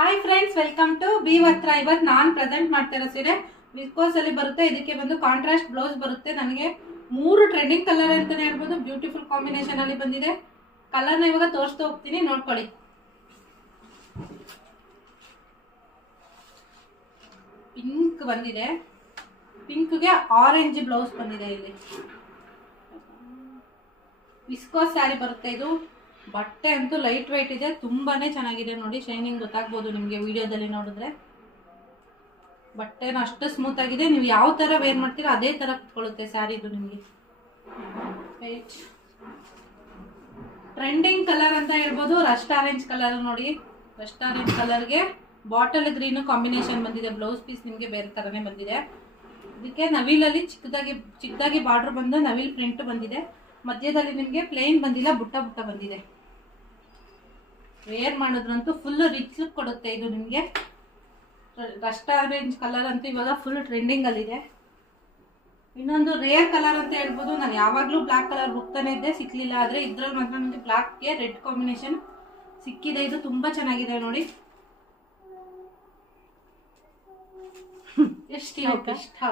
Hi friends, welcome to B Vastra. ಇವತ್ತು ನಾನು present ಮಾಡ್ತಾ ಇರೋ ಸೀರೆ ವಿಸ್ಕೋಸ್ ಅಲ್ಲಿ ಬರುತ್ತೆ. ಇದಕ್ಕೆ ಬಂದು ಕಾಂಟ್ರಾಸ್ಟ್ ಬ್ಲೌಸ್ ಬರುತ್ತೆ. ನನಗೆ 3 ಟ್ರೆಂಡಿಂಗ್ ಕಲರ್ ಅಂತಾನೆ ಹೇಳ್ಬೋದು. ಬ್ಯೂಟಿಫುಲ್ ಕಾಂಬಿನೇಷನ್ ಅಲ್ಲಿ ಬಂದಿದೆ. ಕಲರ್ನ ಇವಾಗ ತೋರಿಸ್ತಾ ಹೋಗ್ತೀನಿ, ನೋಡ್ಕೊಳ್ಳಿ. ಪಿಂಕ್ ಬಂದಿದೆ, ಪಿಂಕ್ಗೆ ಆರೆಂಜ್ ಬ್ಲೌಸ್ ಬಂದಿದೆ. ಇಲ್ಲಿ ವಿಸ್ಕೋಸ್ ಸ್ಯಾರಿ ಬರುತ್ತೆ. ಇದು ಬಟ್ಟೆ ಅಂತೂ ಲೈಟ್ ವೆಯ್ಟ್ ಇದೆ, ತುಂಬಾನೇ ಚೆನ್ನಾಗಿದೆ. ನೋಡಿ, ಶೈನಿಂಗ್ ಗೊತ್ತಾಗ್ಬೋದು ನಿಮಗೆ ವಿಡಿಯೋದಲ್ಲಿ ನೋಡಿದ್ರೆ. ಬಟ್ಟೆನ ಅಷ್ಟು ಸ್ಮೂತ್ ಆಗಿದೆ. ನೀವು ಯಾವ ತರ ವೇರ್ ಮಾಡ್ತೀರಾ ಅದೇ ತರ ಕುತ್ಕೊಳ್ಳುತ್ತೆ ಸ್ಯಾರಿ. ಇದು ನಿಮಗೆ ಟ್ರೆಂಡಿಂಗ್ ಕಲರ್ ಅಂತ ಹೇಳ್ಬೋದು. ರಸ್ಟ್ ಆರೆಂಜ್ ಕಲರ್ ನೋಡಿ. ರಸ್ಟ್ ಆರೆಂಜ್ ಕಲರ್ಗೆ ಬಾಟಲ್ ಗ್ರೀನ್ ಕಾಂಬಿನೇಷನ್ ಬಂದಿದೆ. ಬ್ಲೌಸ್ ಪೀಸ್ ನಿಮಗೆ ಬೇರೆ ತರನೇ ಬಂದಿದೆ. ಇದಕ್ಕೆ ನವಿಲಲ್ಲಿ ಚಿಕ್ಕದಾಗಿ ಬಾರ್ಡರ್ ಬಂದು ನವಿಲ್ ಪ್ರಿಂಟ್ ಬಂದಿದೆ. ಮಧ್ಯದಲ್ಲಿ ನಿಮಗೆ ಪ್ಲೇನ್ ಬಂದಿಲ್ಲ, ಬುಟ್ಟ ಬುಟ್ಟ ಬಂದಿದೆ. ವೇರ್ ಮಾಡಿದ್ರಂತೂ ಫುಲ್ ರಿಚ್ ಲುಕ್ ಕೊಡುತ್ತೆ. ಇದು ನಿಮಗೆ ರಸ್ಟ್ ಆರೆಂಜ್ ಕಲರ್ ಅಂತೂ ಇವಾಗ ಫುಲ್ ಟ್ರೆಂಡಿಂಗ್ ಅಲ್ಲಿದೆ. ಇನ್ನೊಂದು ರೇರ್ ಕಲರ್ ಅಂತ ಹೇಳ್ಬೋದು. ನಾನು ಯಾವಾಗ್ಲೂ ಬ್ಲಾಕ್ ಕಲರ್ ಹುಡುಕ್ತಾನೆ ಇದ್ದೆ, ಸಿಕ್ಲಿಲ್ಲ. ಆದ್ರೆ ಇದ್ರಲ್ಲಿ ಮಾತ್ರ ನನಗೆ ಬ್ಲಾಕ್ಗೆ ರೆಡ್ ಕಾಂಬಿನೇಷನ್ ಸಿಕ್ಕಿದೆ. ಇದು ತುಂಬಾ ಚೆನ್ನಾಗಿದೆ ನೋಡಿ. ಎಷ್ಟು ಇಷ್ಟ